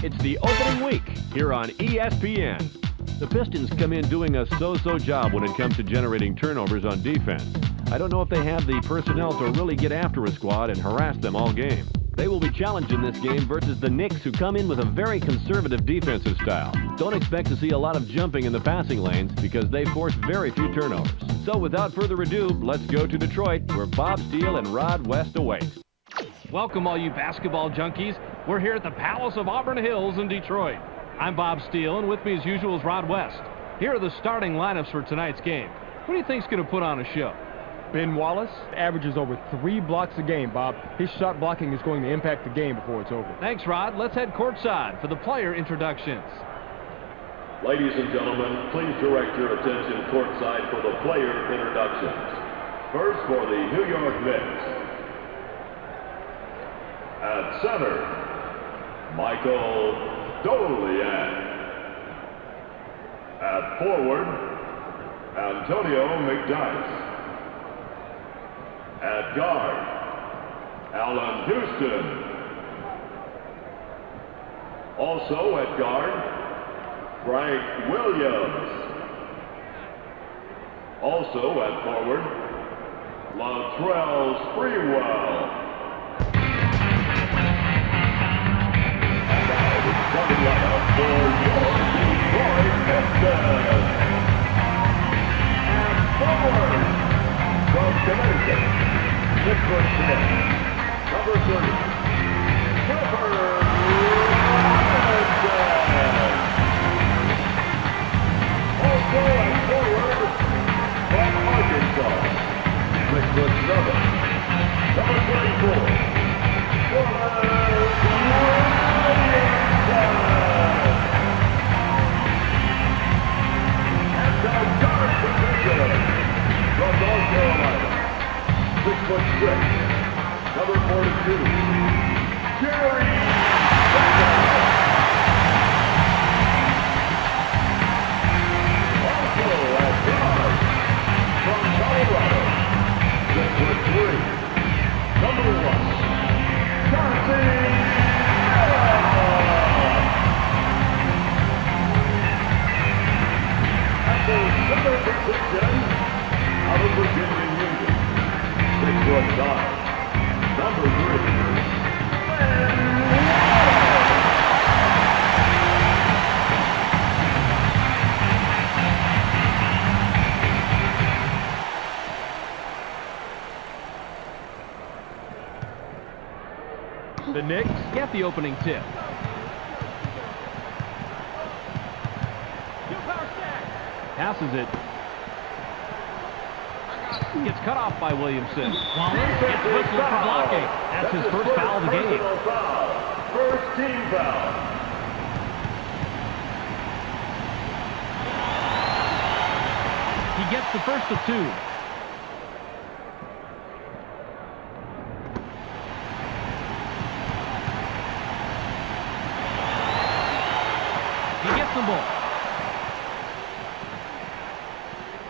It's the opening week here on ESPN. The Pistons come in doing a so-so job when it comes to generating turnovers on defense. I don't know if they have the personnel to really get after a squad and harass them all game. They will be challenged in this game versus the Knicks, who come in with a very conservative defensive style. Don't expect to see a lot of jumping in the passing lanes because they force very few turnovers. So without further ado, let's go to Detroit, where Bob Steele and Rod West await. Welcome, all you basketball junkies. We're here at the Palace of Auburn Hills in Detroit. I'm Bob Steele, and with me as usual is Rod West. Here are the starting lineups for tonight's game. Who do you think's going to put on a show? Ben Wallace averages over 3 blocks a game, Bob. His shot blocking is going to impact the game before it's over. Thanks, Rod. Let's head courtside for the player introductions. Ladies and gentlemen, please direct your attention courtside for the player introductions. First, for the New York Knicks. At center, Michael Dolian. At forward, Antonio McDyess. At guard, Allen Houston. Also at guard, Frank Williams. Also at forward, Latrell Sprewell. And now the starting lineup for your Detroit Pistons. And forward, from Connecticut, 6'10", number 30, Trevor Robinson. Also at forward, from Arkansas, 6'7", number 24, Wallace Williamson. And the guard position, from North Carolina, 6'6", number 42, Jerry Sega. Also at guard, from Colorado, 6'3", number 1, Chauncey at the center position, out of Virginia Union, 6'9", number 3, The Knicks get the opening tip. Passes it. Gets cut off by Williamson. Wallace gets whistled for blocking. That's his first foul of the game. First team foul. He gets the first of 2. He gets the ball.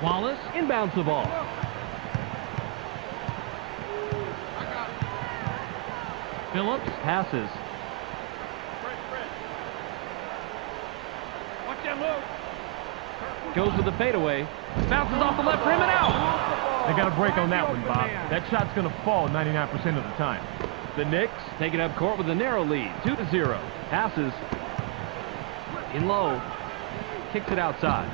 Wallace inbounds the ball. Phillips passes. Goes with the fadeaway. Bounces off the left rim and out. They got a break on that one, Bob. That shot's going to fall 99% of the time. The Knicks take it up court with a narrow lead, 2-0. Passes. In low. Kicks it outside.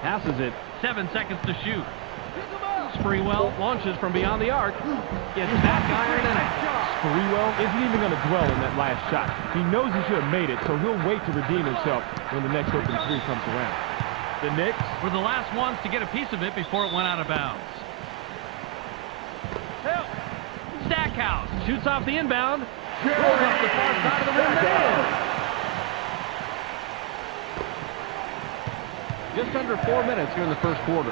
Passes it. 7 seconds to shoot. Sprewell launches from beyond the arc. Gets back iron and out. Sprewell isn't even going to dwell on that last shot. He knows he should have made it, so he'll wait to redeem himself when the next open 3 comes around. The Knicks were the last ones to get a piece of it before it went out of bounds. Stackhouse shoots off the inbound. Rolls off the far side of the rim and in. Just under 4 minutes here in the first quarter.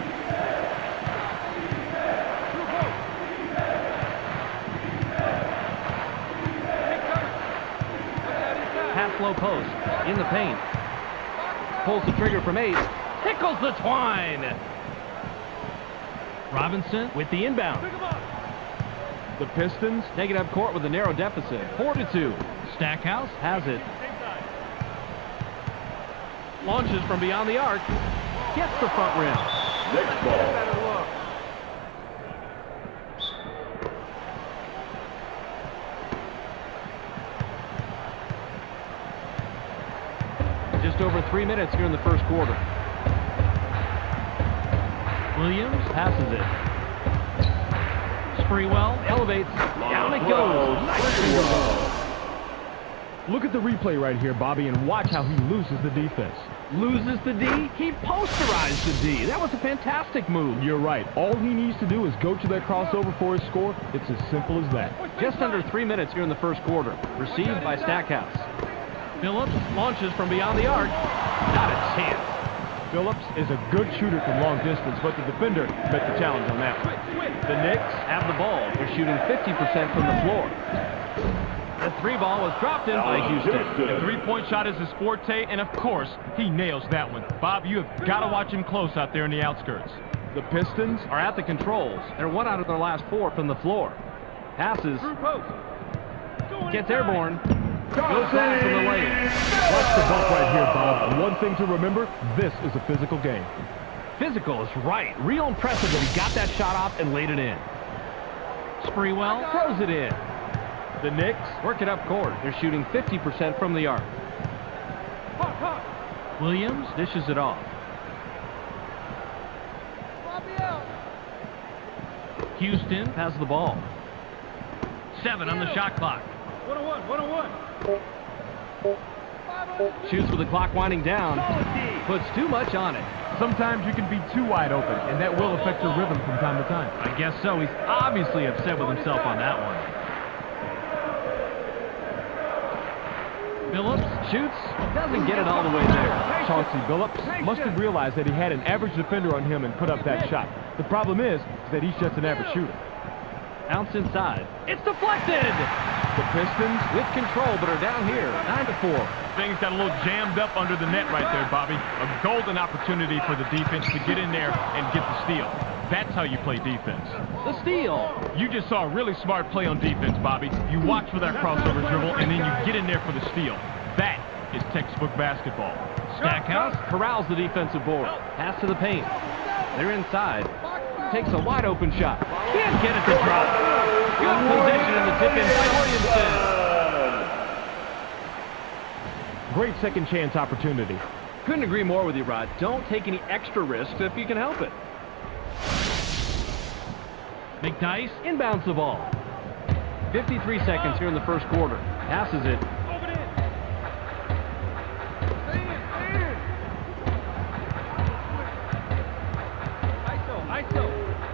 Pass low post. In the paint. Pulls the trigger from 8. Tickles the twine. Robinson with the inbound. The Pistons take it up court with a narrow deficit. 4-2. Stackhouse has it. Launches from beyond the arc. Gets the front rim. Knicks ball. Just over 3 minutes here in the first quarter. Williams passes it. Sprewell elevates. Down it goes. Nice finger roll. Look at the replay right here, Bobby, and watch how he loses the defense. Loses the D? He posterized the D. That was a fantastic move. You're right. All he needs to do is go to that crossover for his score. It's as simple as that. Just under 3 minutes here in the first quarter. Received by Stackhouse. Phillips launches from beyond the arc. Not a chance. Phillips is a good shooter from long distance, but the defender met the challenge on that one. The Knicks have the ball. They're shooting 50% from the floor. The 3 ball was dropped in by Houston. The three-point shot is his forte, and of course, he nails that one. Bob, you have got to watch him close out there in the outskirts. The Pistons are at the controls. They're 1 out of their last 4 from the floor. Passes. Gets airborne. Goes down from the lane. Watch the bump right here, Bob. And one thing to remember, this is a physical game. Physical is right. Real impressive that he got that shot off and laid it in. Sprewell throws it in. The Knicks work it up court. They're shooting 50% from the arc. Williams dishes it off. Houston has the ball. 7 on the shot clock. 1-on-1. Shoots with the clock winding down. Puts too much on it. Sometimes you can be too wide open, and that will affect your rhythm from time to time. I guess so. He's obviously upset with himself on that one. Phillips shoots, doesn't get it all the way there. Chauncey Billups must have realized that he had an average defender on him and put up that shot. The problem is that he's just an average shooter. Ounce inside. It's deflected! The Pistons with control, but are down here, 9-4. Things got a little jammed up under the net right there, Bobby. A golden opportunity for the defense to get in there and get the steal. That's how you play defense. The steal. You just saw a really smart play on defense, Bobby. You watch for that crossover dribble, and then you get in there for the steal. That is textbook basketball. Stackhouse corrals the defensive board. Pass to the paint. They're inside. Takes a wide open shot. Can't get it to drop. Good position in the tip-in by Williamson. Great second chance opportunity. Couldn't agree more with you, Rod. Don't take any extra risks if you can help it. McDice inbounds the ball. 53 seconds here in the first quarter. Passes it.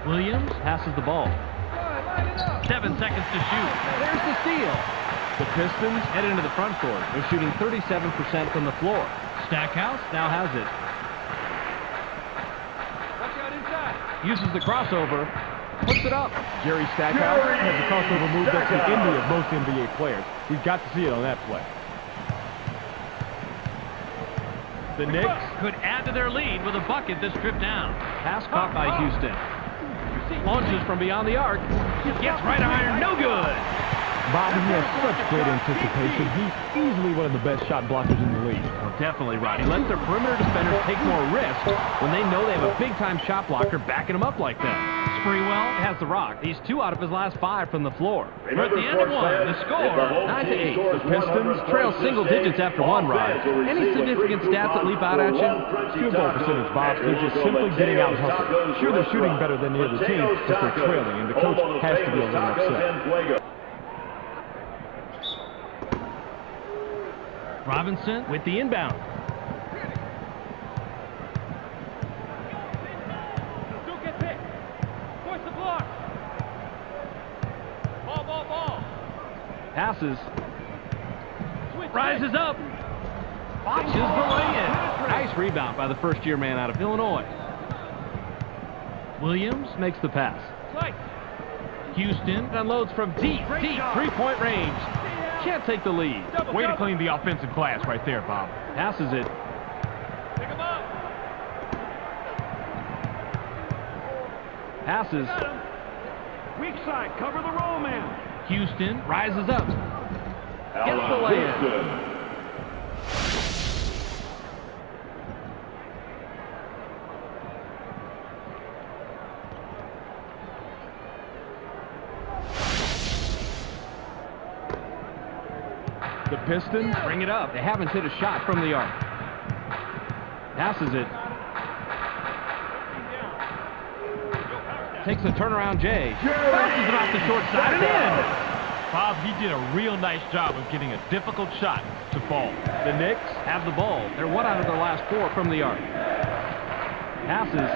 Williams passes the ball. 7 seconds to shoot. There's the steal. The Pistons head into the front court. They're shooting 37% from the floor. Stackhouse now has it. Uses the crossover. Puts it up. Jerry Stackhouse has a crossover move that's the envy of most NBA players. We've got to see it on that play. The Knicks could add to their lead with a bucket this trip down. Pass caught by Houston. Launches from beyond the arc. Gets right iron. No good. Bobby, he has such great anticipation. He's easily one of the best shot blockers in the league. Well, definitely, Roddy. Let their perimeter defenders take more risks when they know they have a big-time shot blocker backing them up like that. Sprewell has the rock. He's 2 out of his last 5 from the floor. We're at the end of 1. The score, 9-8. The Pistons trail single digits after 1, Rod. Any significant stats that leap out at you? Field goal percentage, Bob. They're just simply getting out hustled. Sure, they're shooting better than the other team, but they're trailing, and the coach has to be a little upset. Robinson with the inbound. Passes. Rises up. Watches the lay-in. Nice rebound by the first-year man out of Illinois. Williams makes the pass. Houston unloads from deep three-point range. Can't take the lead. Way to clean the offensive glass right there, Bob. Passes it. Passes. side. Cover the roll man. Houston rises up. Gets the Alan lay-in. Houston. The Pistons Bring it up. They haven't hit a shot from the arc. Passes it. Takes a turnaround, Jay. Bounces it off the short side and in. Bob, he did a real nice job of getting a difficult shot to fall. The Knicks have the ball. They're 1 out of their last 4 from the arc. Passes.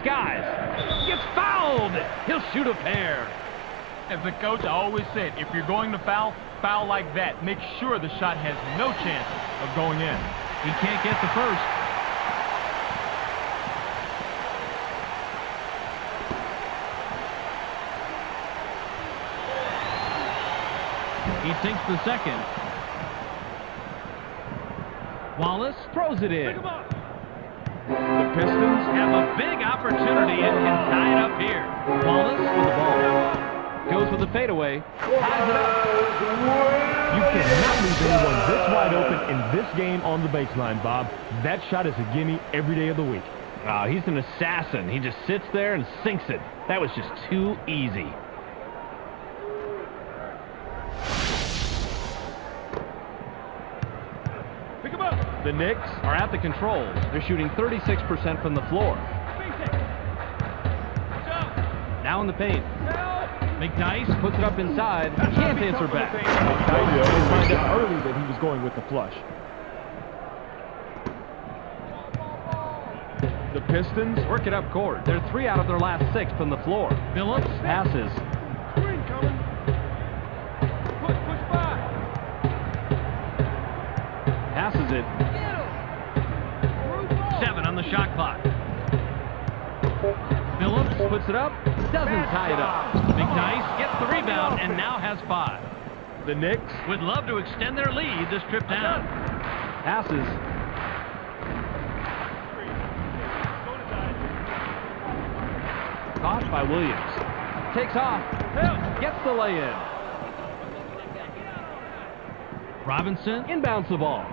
Skies. Gets fouled. He'll shoot a pair. As a coach, I always said, if you're going to foul, foul like that. Make sure the shot has no chance of going in. He can't get the first. He sinks the second. Wallace throws it in. The Pistons Have a big opportunity and can tie it up here. Wallace with the ball. Goes with the fadeaway. Ties it up. You cannot leave anyone this wide open in this game on the baseline, Bob. That shot is a gimme every day of the week. Oh, he's an assassin. He just sits there and sinks it. That was just too easy. Pick him up. The Knicks are at the controls. They're shooting 36% from the floor. Now in the paint. McNice puts it up inside. Can't answer back. They find out early that he was going with the flush. The Pistons Work it up court. They're 3 out of their last 6 from the floor. Phillips passes. Screen coming. Push by. Passes it. 7 on the shot clock. Phillips puts it up. Doesn't tie it up. McNice gets the rebound and now has 5. The Knicks Would love to extend their lead this trip down. Passes. Caught by Williams. Takes off. Gets the lay-in. Robinson inbounds the ball.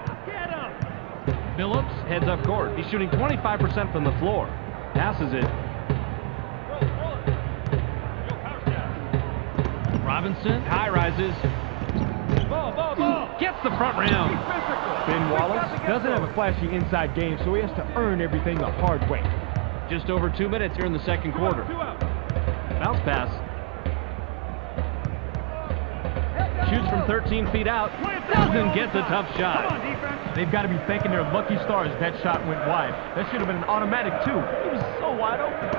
Phillips heads up court. He's shooting 25% from the floor. Passes it. Robinson high rises. Gets the front rim. Ben Wallace doesn't have a flashy inside game, so he has to earn everything the hard way. Just over 2 minutes here in the second quarter. Bounce pass. Shoots from 13 feet out. Doesn't get the tough shot. They've got to be thanking their lucky stars that shot went wide. That should have been an automatic, too. He was so wide open.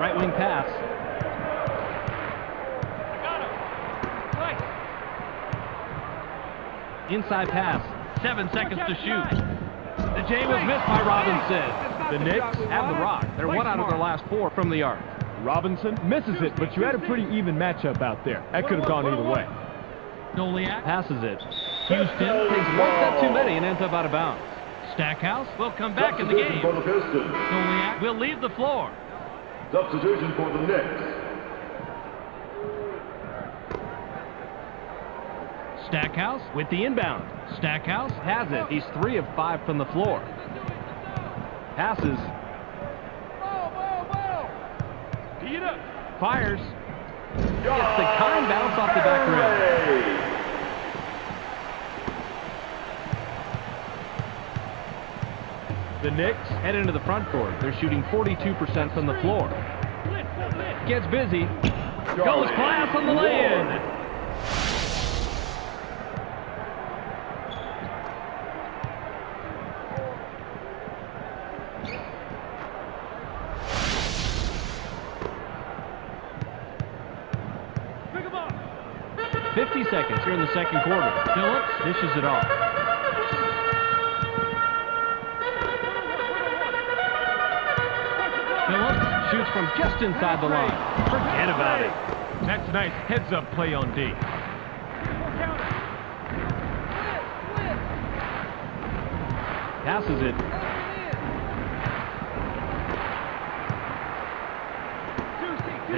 Right wing pass. Inside pass. 7 seconds to shoot. The J was missed by Robinson. The Knicks Have the rock. They're 1 out of their last 4 from the arc. Robinson misses it, but you had a pretty even matchup out there. That could have gone either way. Goliath passes it. Houston takes 1 step too many and ends up out of bounds. Stackhouse will come back in the game. For the Pistons. Goliath will leave the floor. Substitution for the Knicks. Stackhouse with the inbound. Stackhouse has it. He's 3 of 5 from the floor. Passes. Fires. Gets the kind bounce off the back rim. The Knicks Head into the front court. They're shooting 42% from the floor. Gets busy. Goes class on the lay-in. Pick him up. 50 seconds here in the second quarter. Phillips dishes it off. Phillips shoots from just inside the line. Forget about it. That's nice heads-up play on D. Passes it.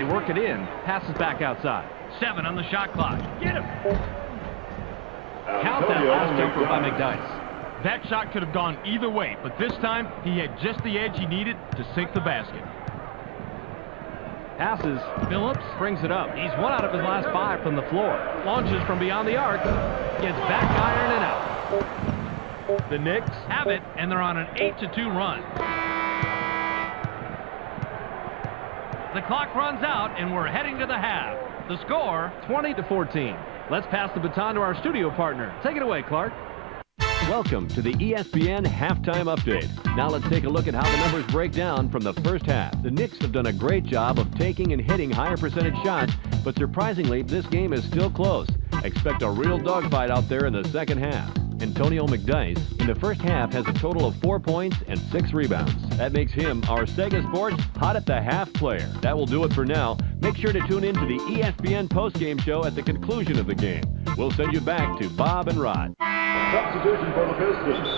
They work it in. Passes back outside. 7 on the shot clock. Get him. Count that last jumper by McDyess. That shot could have gone either way, but this time he had just the edge he needed to sink the basket. Passes. Phillips brings it up. He's 1 out of his last 5 from the floor. Launches from beyond the arc. Gets back iron and out. The Knicks Have it, and they're on an 8-2 run. The clock runs out, and we're heading to the half. The score, 20-14. Let's pass the baton to our studio partner. Take it away, Clark. Welcome to the ESPN Halftime Update. Now let's take a look at how the numbers break down from the first half. The Knicks have done a great job of taking and hitting higher percentage shots, but surprisingly, this game is still close. Expect a real dogfight out there in the second half. Antonio McDyess, in the first half, has a total of 4 points and 6 rebounds. That makes him our Sega Sports Hot at the Half player. That will do it for now. Make sure to tune in to the ESPN postgame show at the conclusion of the game. We'll send you back to Bob and Rod. Substitution for the Pistons.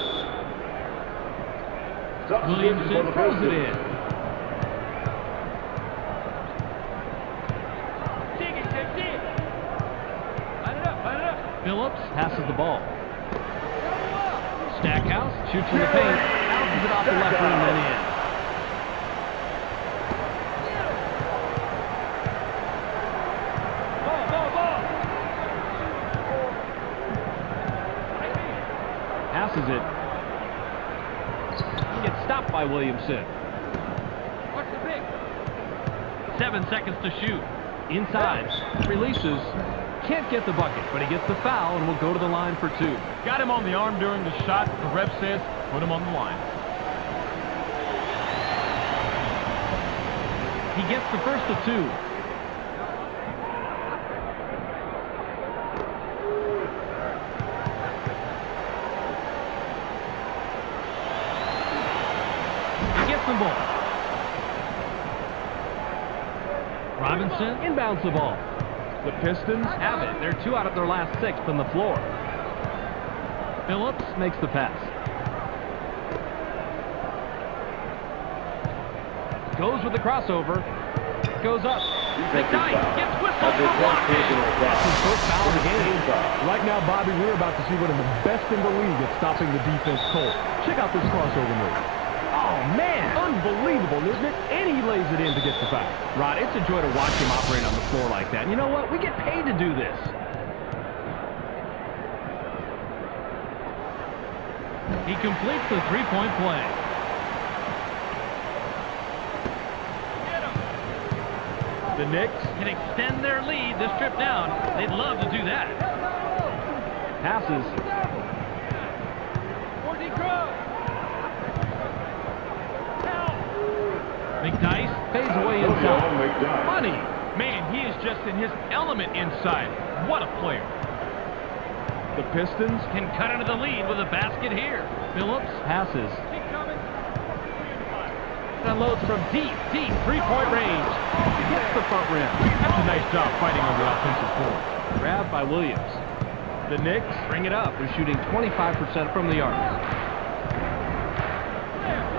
Williamson throws it in. Dig it, dig. Line it up, line it up. Phillips passes the ball. Stackhouse shoots from the paint. Bounces it off the left rim and in. Passes it. He gets stopped by Williamson. Watch the big. 7 seconds to shoot. Inside. Releases. Can't get the bucket, but he gets the foul and will go to the line for 2. got him on the arm during the shot. The ref says put him on the line. He gets the first of 2. He gets the ball. Robinson inbounds the ball. The Pistons Have it. They're 2 out of their last 6 from the floor. Phillips makes the pass. Goes with the crossover. Goes up. McDyess gets whistled for blocking. That's his first foul of the game. Right now, Bobby, we're about to see one of the best in the league at stopping the defense cold. Check out this crossover move. Oh, man. Unbelievable, isn't it? And he lays it in to get the foul. Rod, it's a joy to watch him operate on the floor like that. And you know what? We get paid to do this. He completes the three-point play. The Knicks Can extend their lead this trip down. They'd love to do that. Passes. McDyess fades away inside. Money. Man, he is just in his element inside. What a player. The Pistons Can cut into the lead with a basket here. Phillips passes. Unloads from deep three-point range. Hits the front rim. That's a nice job fighting on the offensive board. Grabbed by Williams. The Knicks Bring it up. They're shooting 25% from the arc.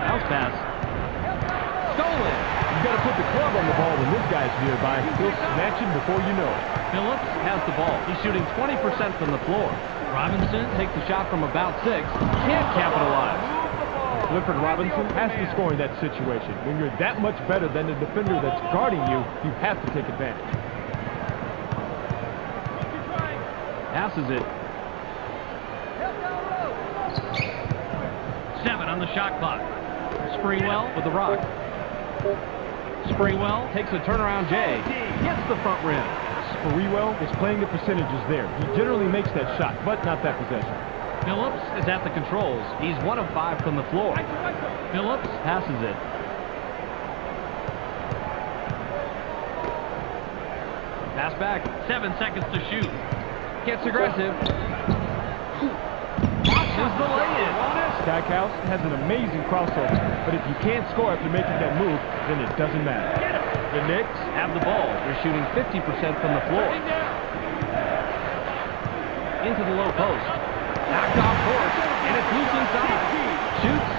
Bounce pass. Stolen. You got to put the club on the ball when this guy's nearby. He'll snatch it before you know it. Phillips has the ball. He's shooting 20% from the floor. Robinson takes the shot from about 6. Can't capitalize. Clifford Robinson has to score in that situation. When you're that much better than the defender that's guarding you, you have to take advantage. Passes it. 7 on the shot clock. Springwell with the rock. Springwell takes a turnaround J. Hits the front rim. Sprewell is playing the percentages there. He generally makes that shot, but not that possession. Phillips is at the controls. He's 1 of 5 from the floor. Phillips passes it. Pass back. 7 seconds to shoot. Gets aggressive. Watches the lay-in. Stackhouse has an amazing crossover, but if you can't score after making that move, then it doesn't matter. The Knicks Have the ball. They're shooting 50% from the floor. Into the low post. Knocked off course, and it's loose inside. Shoots.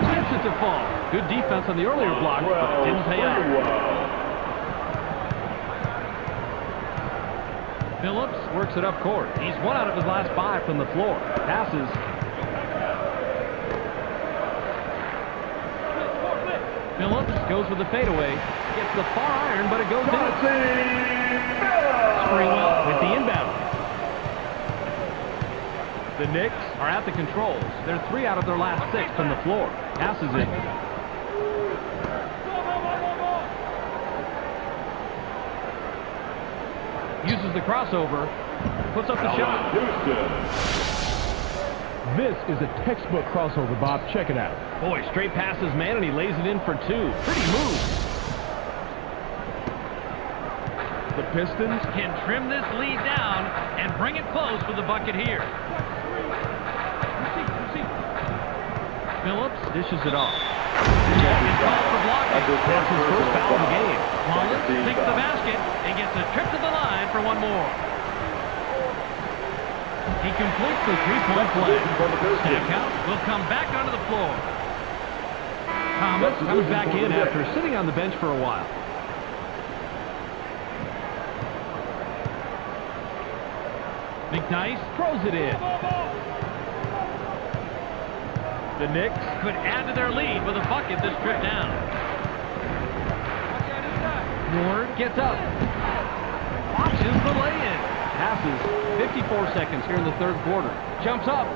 Gets it to fall. Good defense on the earlier block, but it didn't pay off. Phillips works it up court. He's 1 out of his last 5 from the floor. Passes. Phillips goes with the fadeaway. Gets the far iron, but it goes in. Sprewell with the inbound. The Knicks are at the controls. They're 3 out of their last 6 from the floor. Passes it. Uses the crossover. Puts up the shot. This is a textbook crossover, Bob. Check it out. Boy, straight passes, man, and he lays it in for 2. Pretty move. The Pistons Can trim this lead down and bring it close with the bucket here. Phillips dishes it off. He's called for blocking. That's his first foul of the game. Wallace sinks the basket and gets a trip to the line for 1 more. He completes the 3-point play. Stackhouse will come back onto the floor. Thomas comes back in after sitting on the bench for a while. McDyess throws it in. The Knicks Could add to their lead with a bucket this trip down. Ward gets up. Watches the lay-in. Passes. 54 seconds here in the 3rd quarter. Jumps up.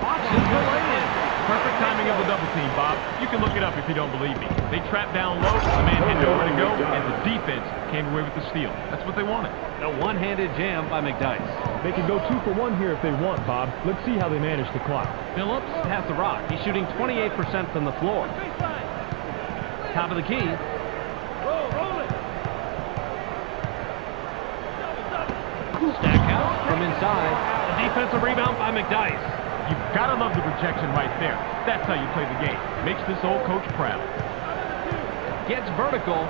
Watches the lay-in. Perfect timing of the double team, Bob. You can look it up if you don't believe me. They trapped down low, the man had nowhere to go, and the defense came away with the steal. That's what they wanted. A one-handed jam by McDyess. They can go 2 for 1 here if they want, Bob. Let's see how they manage the clock. Phillips has the rock. He's shooting 28% from the floor. Top of the key. Stackhouse from inside. A defensive rebound by McDyess. You've got to love the projection right there. That's how you play the game. Makes this old coach proud. Gets vertical.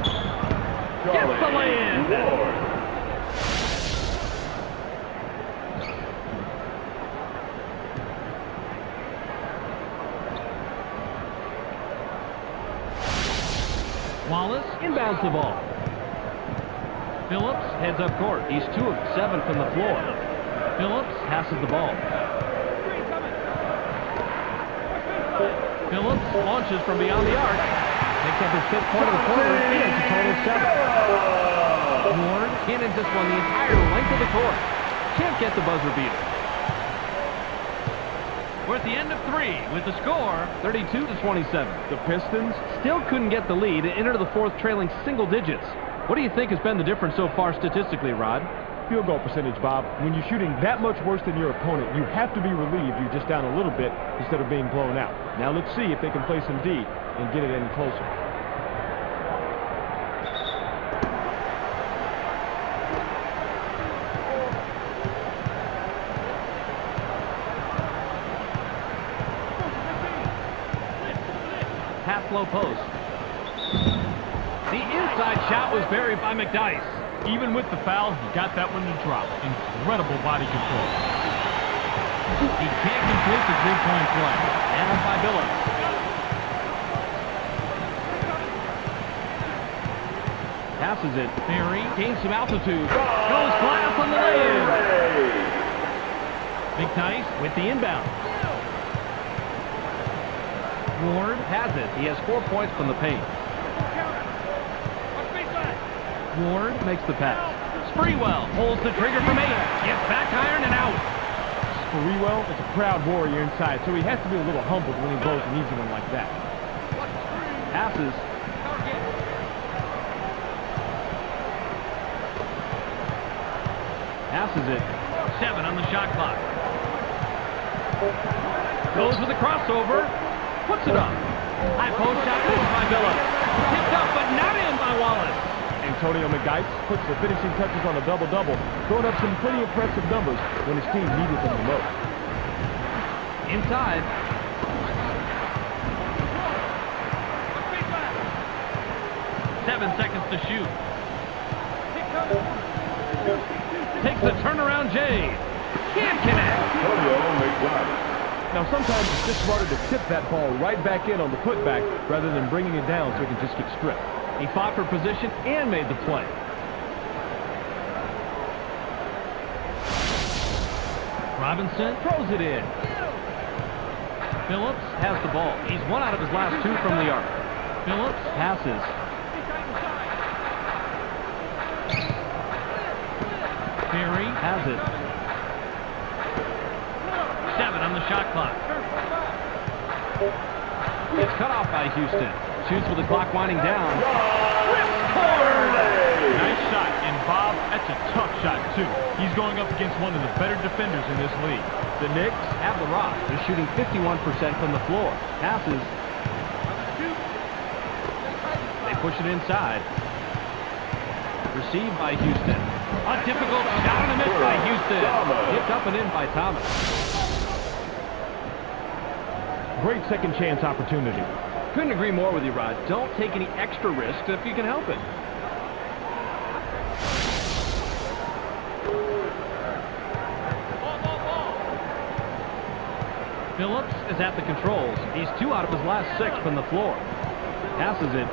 Gets the lay-in. Wallace inbounds the ball. Phillips heads up court. He's 2 of 7 from the floor. Phillips passes the ball. Phillips launches from beyond the arc. Picks up his 5th point of the quarter. He has a total of 7. Ward cannons this one the entire length of the court. Can't get the buzzer beater. We're at the end of 3 with the score 32-27. The Pistons Still couldn't get the lead and enter the 4th trailing single digits. What do you think has been the difference so far statistically, Rod? field goal percentage, Bob. When you're shooting that much worse than your opponent, you have to be relieved you're just down a little bit instead of being blown out. Now let's see if they can play some D and get it any closer. Pass low post. The inside shot was buried by McDyess. Even with the foul, he got that one to drop. Incredible body control. He can't complete the three-point play. And up by Billups. Passes it. Berry gains some altitude. Goes glass on the lay-in. McDyess with the inbound. Ward has it. He has 4 points from the paint. Ward makes the pass. Sprewell holds the trigger from 8. Gets back iron and out. Sprewell is a proud warrior inside, so he has to be a little humbled when he blows an easy one like that. Passes. Passes it. 7 on the shot clock. Goes with the crossover. Puts it up. High post shot missed by Billups. Picked up, but not in by Wallace. Antonio McDyess puts the finishing touches on a double-double, throwing up some pretty impressive numbers when his team needed them the most. Inside. Seven seconds to shoot. Takes the turnaround J. Can't connect. Now, sometimes it's just smarter to tip that ball right back in on the putback rather than bringing it down so it can just get stripped. He fought for position and made the play. Robinson throws it in. Phillips has the ball. He's 1 out of his last 2 from the arc. Phillips passes. Perry has it. 7 on the shot clock. It's cut off by Houston. Shoots with the clock winding down. Nice shot, and Bob, that's a tough shot, too. He's going up against one of the better defenders in this league. The Knicks have the rock. They're shooting 51% from the floor. Passes. They push it inside. Received by Houston. A difficult shot and a miss by Houston. Picked up and in by Thomas. Great second chance opportunity. Couldn't agree more with you, Rod. Don't take any extra risks if you can help it. Phillips is at the controls. He's 2 out of his last 6 from the floor. Passes it.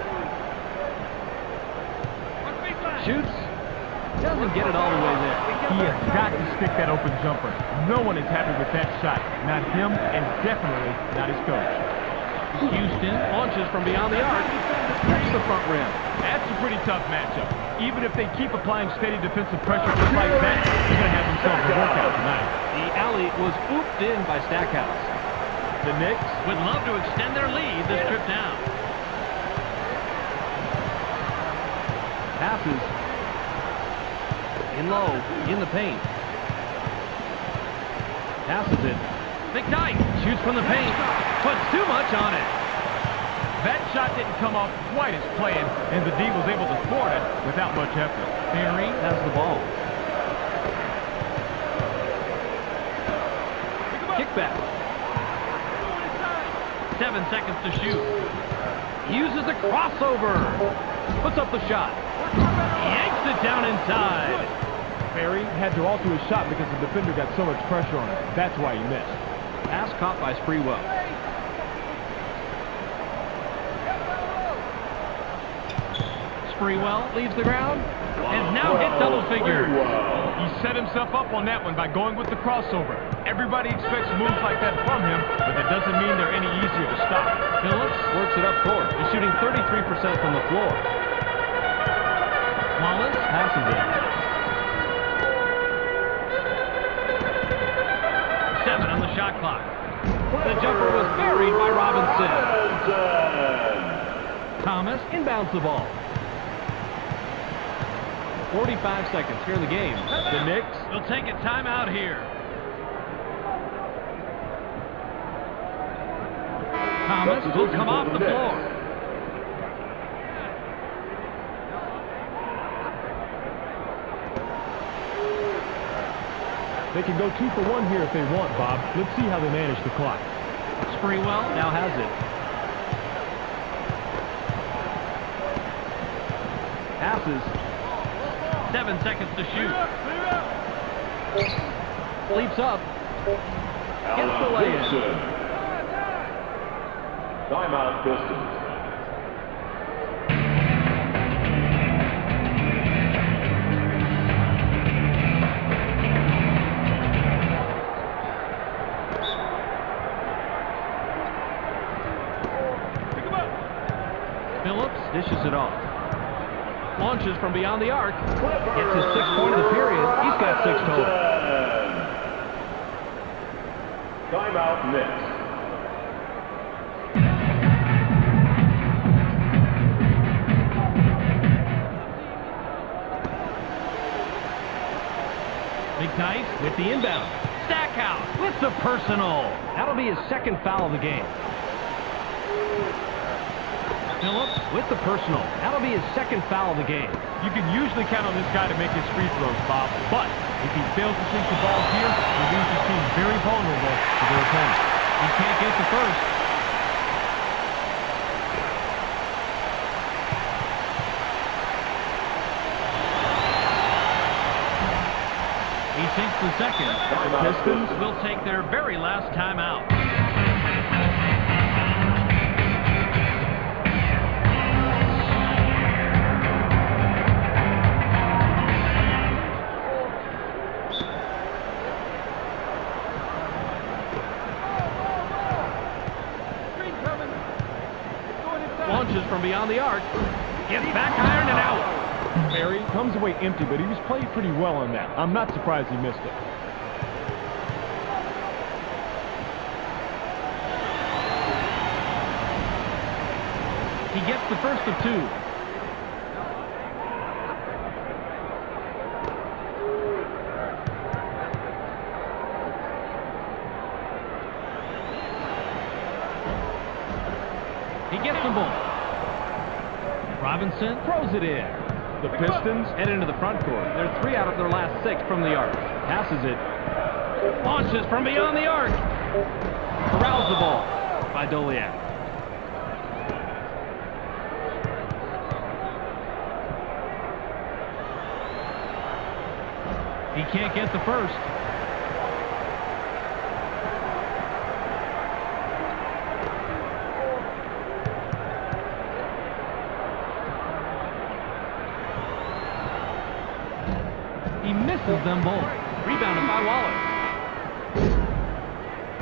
Shoots. Doesn't get it all the way there. He has got to stick that open jumper. No one is happy with that shot. Not him, and definitely not his coach. Houston launches from beyond the arc. Touch the front rim. That's a pretty tough matchup. Even if they keep applying steady defensive pressure just like that, they're going to have themselves a workout tonight. The alley was ooped in by Stackhouse. The Knicks Would love to extend their lead this trip down. Passes. In low, in the paint. Passes it. McKnight shoots from the paint. Puts too much on it. That shot didn't come off quite as planned, and the D was able to thwart it without much effort. Perry has the ball. Kickback. 7 seconds to shoot. Uses a crossover. Puts up the shot. Yanks it down inside. Perry had to alter his shot because the defender got so much pressure on him. That's why he missed. Pass caught by Sprewell. Sprewell leaves the ground and now hit double figures. He set himself up on that one by going with the crossover. Everybody expects moves like that from him, but that doesn't mean they're any easier to stop. Phillips works it up court. He's shooting 33% from the floor. Wallace passes it. 7 on the shot clock. The jumper was buried by Robinson. Thomas inbounds the ball. 45 seconds here in the game. The Knicks We'll take a timeout here. Thomas will come off the floor. They can go 2 for 1 here if they want, Bob. Let's see how they manage the clock. Sprewell now has it. Passes. 7 seconds to shoot. Leaps up. Gets the lay-in. Timeout, Pistons. Phillips dishes it off. Launches from beyond the arc. Gets his 6th point of the period. He's got 6 total. Timeout, Knicks. McKnight with the inbound. Stackhouse with the personal. That'll be his 2nd foul of the game. Phillips with the personal. That'll be his 2nd foul of the game. You can usually count on this guy to make his free throws, Bob, but if he fails to sink the ball here, he leaves his team very vulnerable to their opponent. He can't get the first. He sinks the 2nd. Pistons Will take their very last timeout. beyond the arc. Gets back iron and out. Barry comes away empty, but he was played pretty well on that. I'm not surprised he missed it. He gets the first of two. He gets the ball. Robinson throws it in. The Pistons head into the front court. They're 3 out of their last 6 from the arc. Passes it. Launches from beyond the arc. Corrals the ball by Doliak. He can't get the first. He misses them both. Rebounded by Wallace.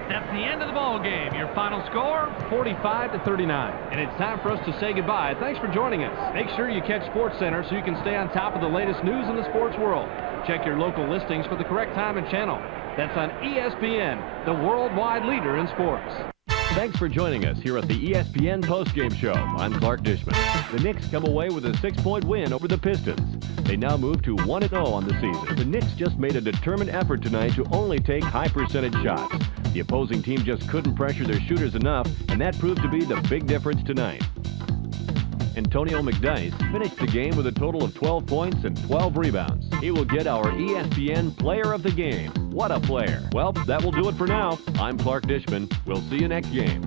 That's the end of the ball game. Your final score, 45-39. And it's time for us to say goodbye. Thanks for joining us. Make sure you catch SportsCenter so you can stay on top of the latest news in the sports world. Check your local listings for the correct time and channel. That's on ESPN, the worldwide leader in sports. Thanks for joining us here at the ESPN postgame show. I'm Clark Dishman. The Knicks come away with a 6-point win over the Pistons. They now move to 1-0 on the season. The Knicks just made a determined effort tonight to only take high-percentage shots. The opposing team just couldn't pressure their shooters enough, and that proved to be the big difference tonight. Antonio McDyess finished the game with a total of 12 points and 12 rebounds. He will get our ESPN Player of the Game. What a player. Well, that will do it for now. I'm Clark Dishman. We'll see you next game.